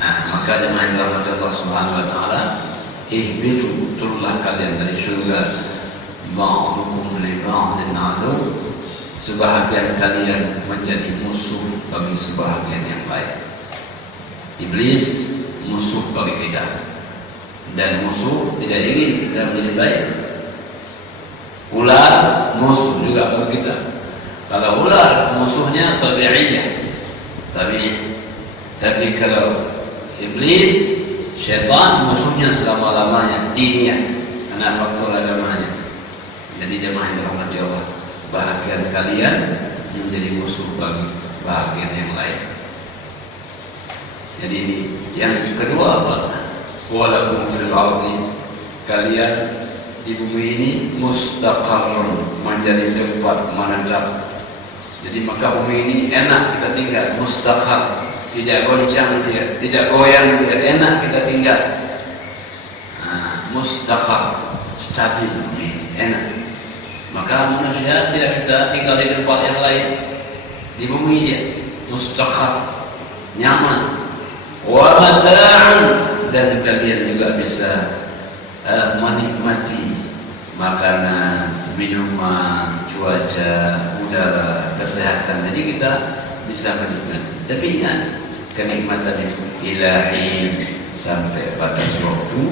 Nah, maka jemaah yang dirahmati Allah Subhanahu wa taala, ihbitu, turunlah kalian dari surga, ba'dukum li ba'din adu, sebahagian kalian menjadi musuh bagi sebahagian yang lain. Iblis musuh bagi kita, dan musuh tidak ingin kita menjadi baik. Ular musuh juga bagi kita. Kalau ular musuhnya tabi'iyah, tapi kalau iblis, syaitan musuhnya selama-lamanya, diniyah, karena faktor agamanya. Jadi jemaah yang dirahmati Allah, bahagian kalian menjadi musuh bagi bahagian yang lain. Jadi ini yang kedua apa? Walakum fil ardi, kalian di bumi ini mustaqarrun, menjadi tempat menetap. Jadi maka bumi ini enak kita tinggal, mustaqar, tidak goncang dia, tidak goyang dia, enak kita tinggal. Mustaqar, stabil bumi ini, enak. Maka manusia tidak bisa tinggal di tempat yang lain. Di bumi dia mustaqar, nyaman. Wa mata'an, dan kalian juga bisa menikmati makanan, minuman, cuaca, udara, kesehatan. Jadi kita bisa menikmati. Tapi ingat, kenikmatan itu ilahi, sampai batas waktu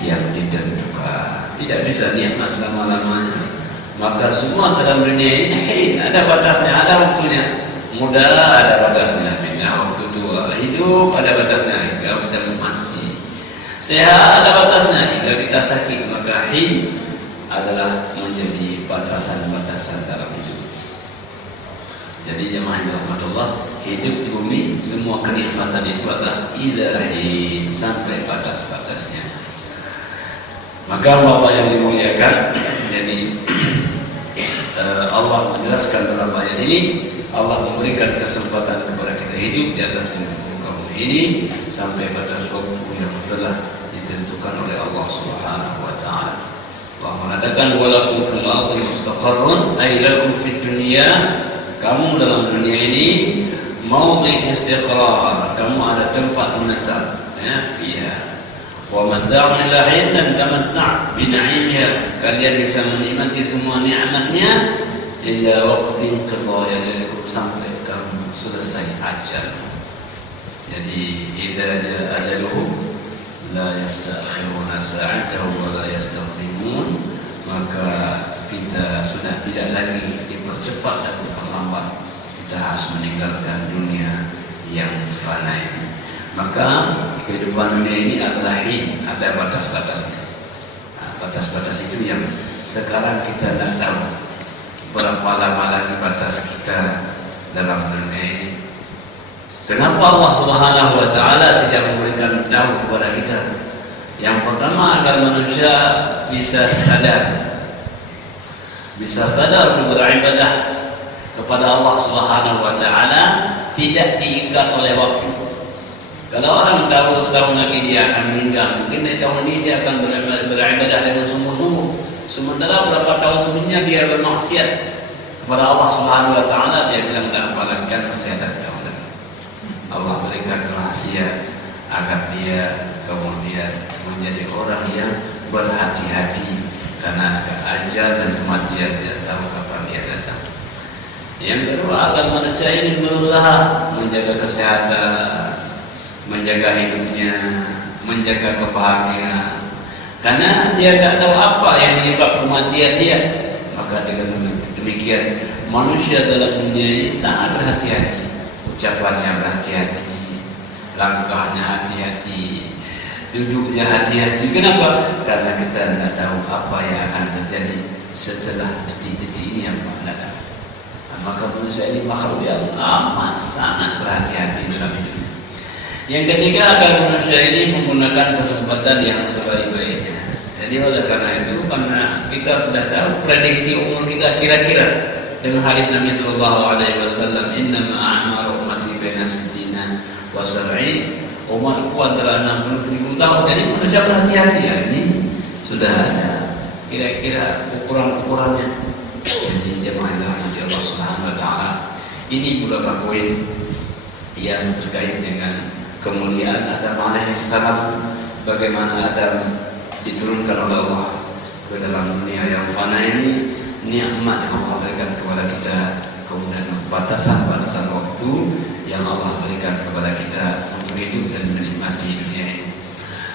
yang ditentukan. Tidak bisa nikmat selama-lamanya. Maka semua dalam dunia ini ada batasnya, ada waktunya. Muda ada batasnya, waktu tua. Hidup ada batasnya, hingga kita mati. Sehat ada batasnya, hingga kita sakit. Maka hidup adalah menjadi batasan-batasan dalam hidup. Jadi jemaah yang dirahmati Allah, hidup di bumi, semua kenikmatan itu adalah ilahi, sampai batas-batasnya. Maka Bapak yang dimuliakan, jadi Allah menjelaskan dalam ayat ini, Allah memberikan kesempatan kepada kita hidup di atas muka bumi ini sampai batas waktu yang telah ditentukan oleh Allah Subhanahu wa taala. Allah mengatakan walakum fil ardi mustaqarrun, ay lakum fid dunya, kamu dalam dunia ini mawdi' istiqrar, kamu ada tempat menetap, ya, fiha. Wa mata'un lahin, dan tamatta' bi na'imha, kalian bisa menikmati semua nikmatnya illa waqti inqidha ajalikum, sampai kamu selesai ajal. Jadi idza jaa ajaluhum la yastakhiruna sa'atan wa la yastaqdimun, maka kita sudah tidak lagi dipercepat dan diperlambat. Kita harus meninggalkan dunia yang fana ini. Maka kehidupan dunia ini adalah ada batas-batasnya. Batas-batas itu yang sekarang kita tidak tahu berapa lama lagi batas kita dalam dunia ini. Kenapa Allah Subhanahu wa taala tidak memberikan tahu kepada kita? Yang pertama, agar manusia bisa sadar untuk beribadah kepada Allah Subhanahu wa taala, tidak diikat oleh waktu. Kalau orang tahu setahun lagi dia akan meninggal, mungkin di tahun ini dia akan beribadah dengan sungguh-sungguh. Sementara beberapa tahun sebelumnya dia bermaksiat kepada Allah Subhanahu wa taala, dia bilang tidak apalagi masih ada setahun lagi. Allah berikan rahasia agar dia kemudian menjadi orang yang berhati-hati, karena ajal dan kematian tidak tahu kapan dia datang. Yang kedua, agar manusia ini berusaha menjaga kesehatan, menjaga hidupnya, menjaga kebahagiaan, karena dia tidak tahu apa yang menyebabkan kematian dia. Maka dengan demikian manusia dalam dunia ini sangat berhati-hati, ucapannya berhati-hati, langkahnya hati-hati, duduknya hati-hati. Kenapa? Karena kita tidak tahu apa yang akan terjadi setelah detik-detik ini yang akan datang. Maka manusia ini makhluk yang amat sangat berhati-hati dalam hidupnya. Yang ketiga, agar manusia ini menggunakan kesempatan yang sebaik-baiknya. Jadi oleh karena itu, karena kita sudah tahu prediksi umur kita kira-kira dengan hadis Nabi sallallahu alaihi wasallam, innama a'maru ummati baina sittina wa sab'in, umatku antara 60-70 tahun. Jadi manusia berhati-hati, ya, ini sudah ada kira-kira ukuran-ukurannya. Jadi jemaah Allah Subhanahu wa taala, Ini beberapa poin yang terkait dengan kemuliaan Adam alaihissalam, bagaimana Adam diturunkan oleh Allah ke dalam dunia yang fana ini, nikmat yang Allah berikan kepada kita, kemudian batasan-batasan waktu yang Allah berikan kepada kita untuk hidup dan menikmati dunia ini.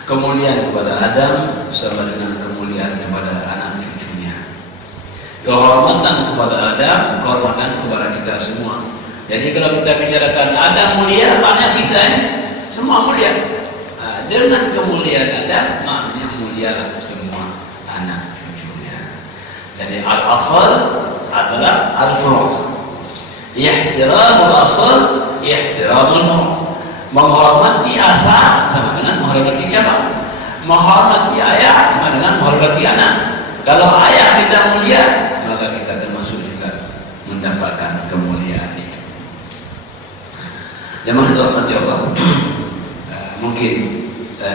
Kemuliaan kepada Adam sama dengan kemuliaan kepada anak cucunya. Kehormatan kepada Adam, kehormatan kepada kita semua. Jadi kalau kita bicarakan Adam mulia, maknanya kita ini semua mulia. Dengan kemuliaan Adam, maknanya mulialah semua anak cucunya. Jadi al-asal adalah al-furu'. Ihtiramul asal, ihtiramul furu'. Menghormati asal sama dengan menghormati cabang. Menghormati ayah sama dengan menghormati anak. Kalau ayah kita mulia, maka kita termasuk juga mendapatkan kemuliaan itu. Yang menghormati Allah. Mungkin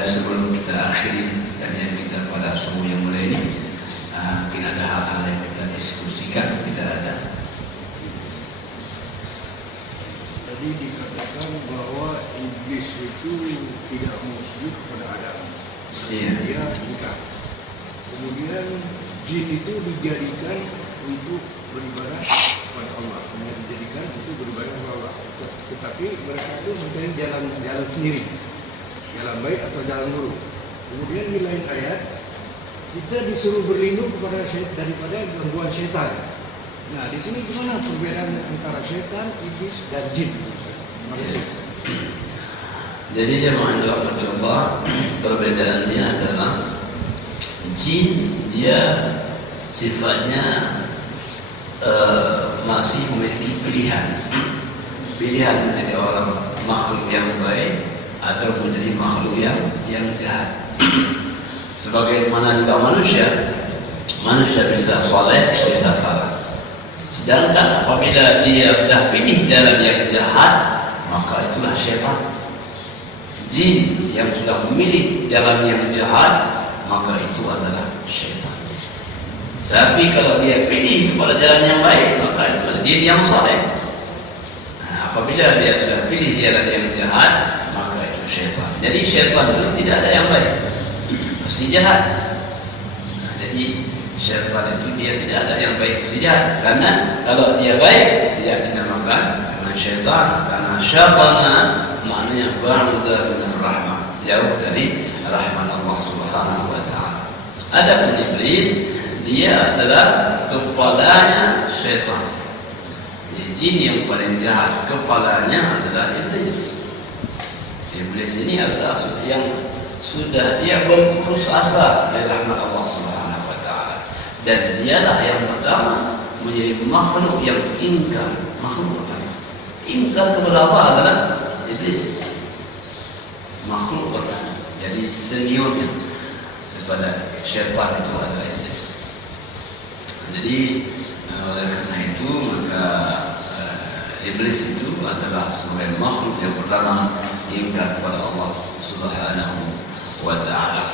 sebelum kita akhiri kajian kita pada subuh yang mulia ini, mungkin ada hal-hal yang kita diskusikan, tidak ada. Tadi dikatakan bahwa iblis itu tidak mau sujud kepada Adam. Iya. Dia nikah. Kemudian jin itu dijadikan untuk beribadah kepada Allah. Kemudian dijadikan untuk beribadah kepada Allah. Tetapi mereka itu mencari jalan sendiri, jalan baik atau jalan buruk. Kemudian di lain ayat kita disuruh berlindung kepada daripada gangguan setan. Nah, di sini gimana perbedaan antara setan, iblis, dan jin? Jadi jemaah yang dirahmati Allah, perbedaannya adalah jin dia sifatnya masih memiliki pilihan menjadi orang makhluk yang baik atau menjadi makhluk yang jahat. Sebagaimana juga manusia bisa saleh, bisa salah. Sedangkan apabila dia sudah pilih jalan yang jahat, maka itulah syaitan. Jin yang sudah memilih jalan yang jahat, maka itu adalah syaitan. Tapi kalau dia pilih kepada jalan yang baik, maka itu adalah jin yang saleh. Nah, apabila dia sudah pilih jalan yang jahat, maka itu syaitan. Jadi syaitan itu tidak ada yang baik, pasti jahat. Nah, jadi syaitan itu dia tidak ada yang baik, pasti jahat. Karena kalau dia baik, tidak dinamakan karena syaitan. Karena syaitana maknanya ba'da min rahmah, jauh dari rahmat Allah Subhanahu wa taala. Adapun iblis, dia adalah kepalanya syaitan. Jadi jin yang paling jahat, kepalanya adalah iblis. Iblis ini adalah yang sudah dia berputus asa dari rahmat Allah Subhanahu wa taala. Dan dialah yang pertama menjadi makhluk yang ingkar. Makhluk apa? Ingkar kepada Allah adalah iblis. Makhluk pertama. Jadi seniornya daripada syaitan itu adalah iblis. Jadi oleh karena itu maka iblis itu adalah sebagai makhluk yang pertama ingkar kepada Allah Subhanahu wa taala.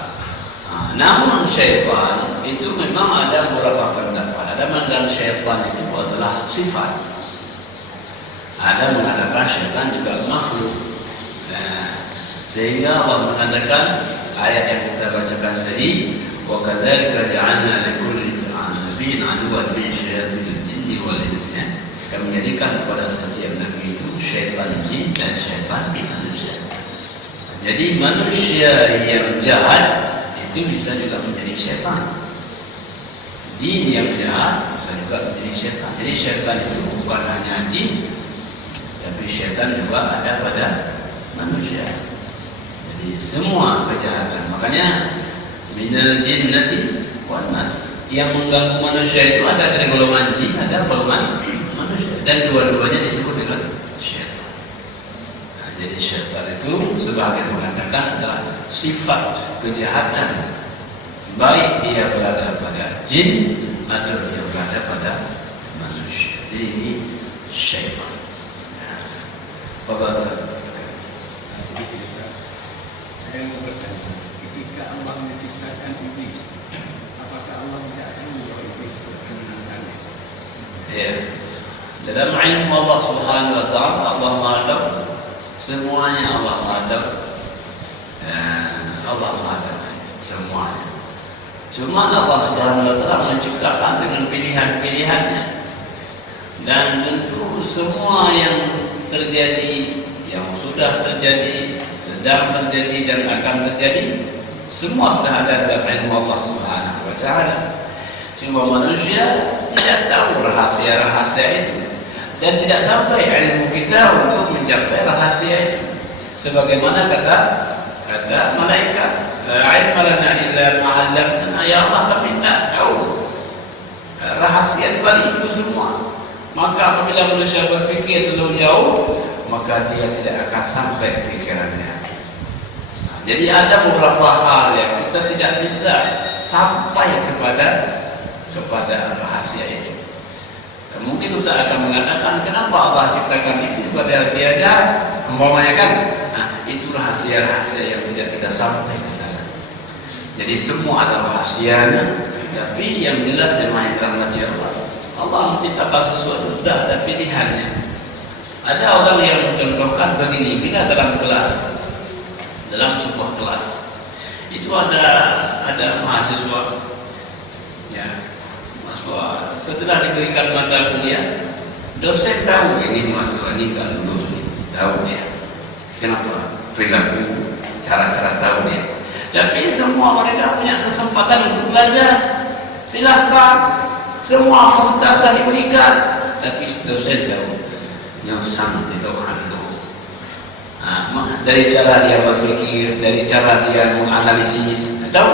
Namun syaitan itu memang ada beberapa pendapat. Ada mengatakan syaitan itu adalah sifat. Ada mengatakan syaitan juga makhluk. Sehingga Allah mengatakan ayat yang kita bacakan tadi, wa kadzalika ja'alna likulli nabiyyin aduwwan min syayatinil jinni wal insi. Kami menjadikan kepada setiap nabi itu syaitan jin dan syaitan manusia. Jadi manusia yang jahat itu bisa juga menjadi syaitan. Jin yang jahat bisa juga menjadi syaitan. Jadi syaitan itu bukan hanya jin, tapi syaitan juga ada pada manusia. Jadi semua kejahatan. Makanya minal jinnati wan nas, yang mengganggu manusia itu ada dari golongan jin, ada golongan manusia, dan dua-duanya disebut dengan syaitan. Nah, jadi syaitan itu sebagian mengatakan adalah sifat kejahatan, baik dia berada pada jin atau dia berada pada manusia. Jadi ini syaitan. Saya mau bertanya, ketika Allah menciptakan iblis, apakah Allah tidak akan membawa iblis berkenaan? Ya, Dalam ilmu Allah Subhanahu wa taala, Allah Maha tahu semuanya, Allah Maha tahu. Allah Maha tahu semuanya. Cuma Allah Subhanahu wa taala menciptakan dengan pilihan-pilihannya. Dan tentu semua yang terjadi, yang sudah terjadi, sedang terjadi dan akan terjadi, semua sudah ada dalam ilmu Allah Subhanahu wa taala. Cuma manusia tidak tahu rahasia-rahasia itu dan tidak sampai ilmu kita untuk mencapai rahasia itu. Sebagaimana kata malaikat, "Ilmu lana illa ma 'allamtana." Ya Allah, kami tidak tahu rahasia di balik itu semua. Maka apabila manusia berpikir terlalu jauh, maka dia tidak akan sampai pikirannya. Jadi ada beberapa hal yang kita tidak bisa sampai kepada rahasia itu. Dan mungkin Ustaz akan mengatakan, kenapa Allah ciptakan ini padahal dia ada, umpamanya kan? Nah, itu rahasia-rahasia yang tidak kita sampai ke sana. Jadi semua ada rahasianya, tapi yang jelas yang maha rahmati Allah. Allah menciptakan sesuatu sudah ada pilihannya. Ada orang yang mencontohkan begini, bila dalam kelas, dalam sebuah kelas itu ada mahasiswa, ya, mahasiswa setelah diberikan mata kuliah, dosen tahu ini mahasiswa ini gak lulus, tahu dia. Kenapa? Perilaku, cara-cara tahu dia. Tapi semua mereka punya kesempatan untuk belajar. Silahkan, semua fasilitas sudah diberikan, tapi dosen tahu yang sangat itu handuk. Dari cara dia berpikir, dari cara dia menganalisis, tahu.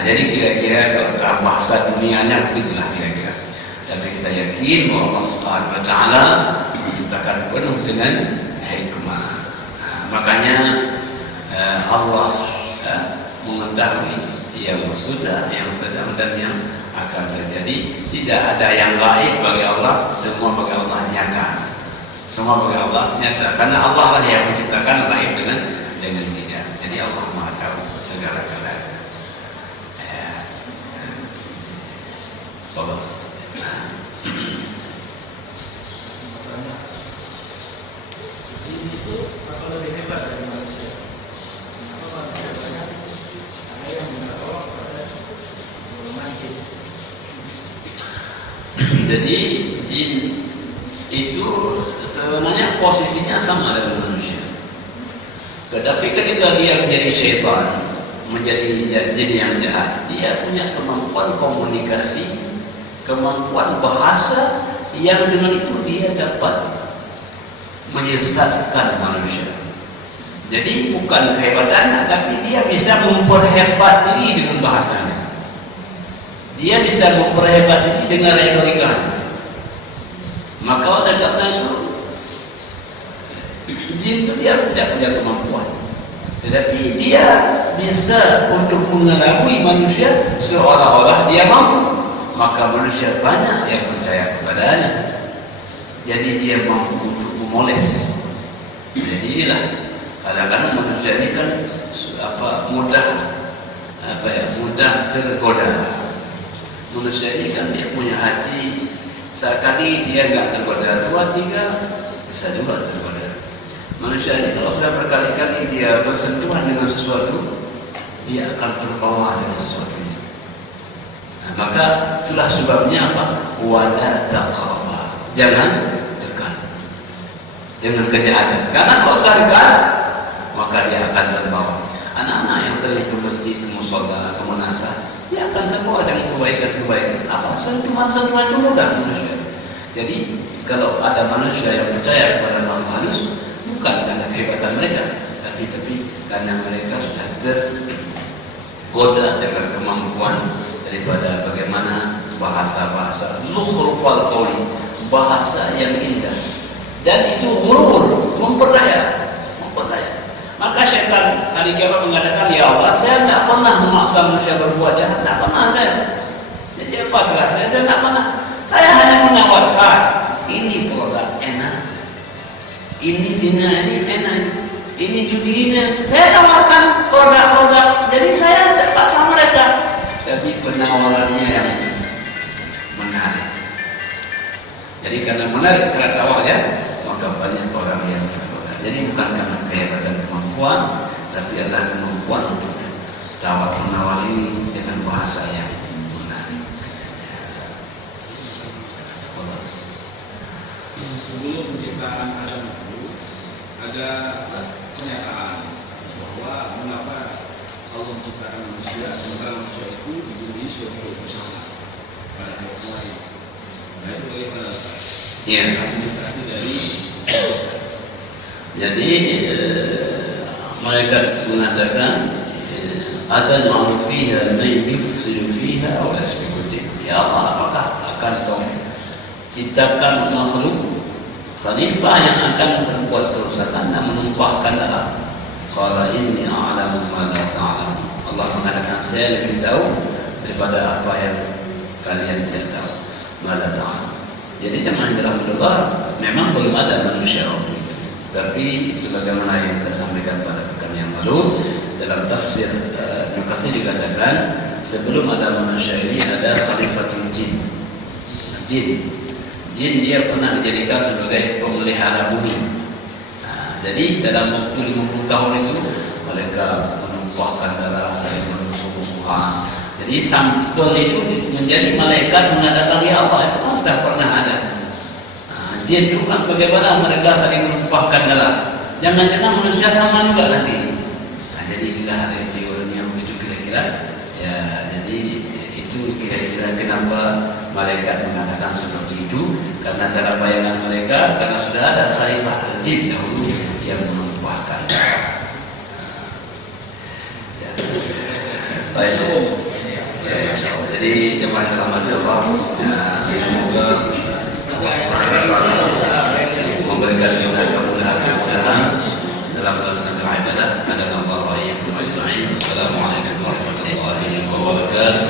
Jadi kira-kira kalau dalam bahasa dunianya begitulah kira-kira. Tapi kita yakin bahwa Allah Subhanahu wa taala menciptakan penuh dengan hikmah. Makanya Allah mengetahui yang sudah, yang sedang dan yang akan terjadi. Tidak ada yang gaib bagi Allah, semua bagi Allah nyata. Semua bagi Allah nyata, karena Allah lah yang menciptakan gaib dengan tidak. Jadi Allah Maha tahu segala-galanya. Allah. Jin itu apa lebih hebat dari manusia? Apa manusia banyak? Ada yang menolak pada golongan jin. Jadi jin itu sebenarnya posisinya sama dengan manusia. Tetapi ketika dia menjadi syaitan, menjadi jin yang jahat, dia punya kemampuan komunikasi, kemampuan bahasa yang dengan itu dia dapat menyesatkan manusia. Jadi bukan kehebatannya, tapi dia bisa memperhebat diri dengan bahasanya. Dia bisa memperhebat diri dengan retorikanya. Maka oleh karena itu jin itu dia tidak punya kemampuan, tetapi dia bisa untuk mengelabui manusia seolah-olah dia mampu. Maka manusia banyak yang percaya kepadanya. Jadi dia mampu untuk memoles. Jadi inilah kadang-kadang manusia ini kan mudah tergoda. Manusia ini kan dia punya hati. Sekali dia nggak tergoda, 2, 3 bisa juga tergoda. Manusia ini kalau sudah berkali-kali dia bersentuhan dengan sesuatu, dia akan terbawa dengan sesuatu itu. Nah, maka itulah sebabnya apa? Wala taqraba, jangan dekat dengan kejahatan. Karena kalau sudah dekat, maka dia akan terbawa. Anak-anak yang sering ke masjid, ke musola, ke munasah, dia akan terbawa dengan kebaikan-kebaikan. Apa? Sentuhan-sentuhan itu mudah manusia. Jadi kalau ada manusia yang percaya kepada makhluk halus, bukan karena kehebatan mereka, tapi karena mereka sudah tergoda dengan kemampuan daripada bagaimana bahasa-bahasa zukhrufal qawli, bahasa yang indah, dan itu ghurur, memperdaya. Maka syaitan hari kiamat mengatakan, ya Allah, saya tidak pernah memaksa manusia berbuat jahat, tidak pernah saya. Jadi apa salah saya tidak pernah. Saya hanya menawarkan, ini produk enak, ini zina ini enak, ini judi ini. Saya tawarkan produk-produk, jadi saya tidak paksa mereka. Tapi penawarannya yang menarik. Jadi karena menarik cara tawarnya, maka banyak orang yang tergoda. Jadi bukan karena kehebatan kemampuan, tapi adalah kemampuan untuk tawar menawar ini dengan bahasa yang menarik. Sebelum penciptaan Adam itu ada pernyataan bahwa mengapa Allah menciptakan manusia, sementara manusia itu diberi suatu usaha pada kelompok lain. Nah itu bagaimana? Iya. Argumentasi dari Jadi malaikat mengatakan ataj'alu fiha man yufsidu fiha wa yasfiku ad-dim. Ya Allah, apakah akan kau ciptakan makhluk khalifah yang akan berbuat kerusakan dan menumpahkan darah? Qala inni a'lamu ma la ta'lamun. Allah mengatakan saya lebih tahu daripada apa yang kalian tidak tahu. Ma la ta'lamun. Jadi jemaah dalam doa memang belum ada manusia waktu itu. Tapi sebagaimana yang kita sampaikan pada pekan yang lalu dalam tafsir Ibnu Katsir dikatakan sebelum ada manusia ini ada khalifatul jin. Jin dia pernah dijadikan sebagai pemelihara bumi. Jadi dalam waktu 50 tahun itu mereka menumpahkan darah, saling bermusuh-musuhan. Jadi sampel itu menjadi malaikat mengatakan ya Allah itu kan sudah pernah ada. Jin itu kan bagaimana mereka saling menumpahkan darah. Jangan-jangan manusia sama juga nanti. Jadi inilah reviewnya begitu kira-kira. Ya, jadi itu kira-kira kenapa malaikat mengatakan seperti itu, karena dalam bayangan mereka karena sudah ada khalifah jin dahulu yang menumpahkan. Baik. Ya, insyaallah. Jadi jemaah rahmati Allah, semoga memberikan kita kemudahan dalam melaksanakan ibadah. Adalah Allah wa iyyakum ajma'in. Assalamualaikum warahmatullahi wabarakatuh.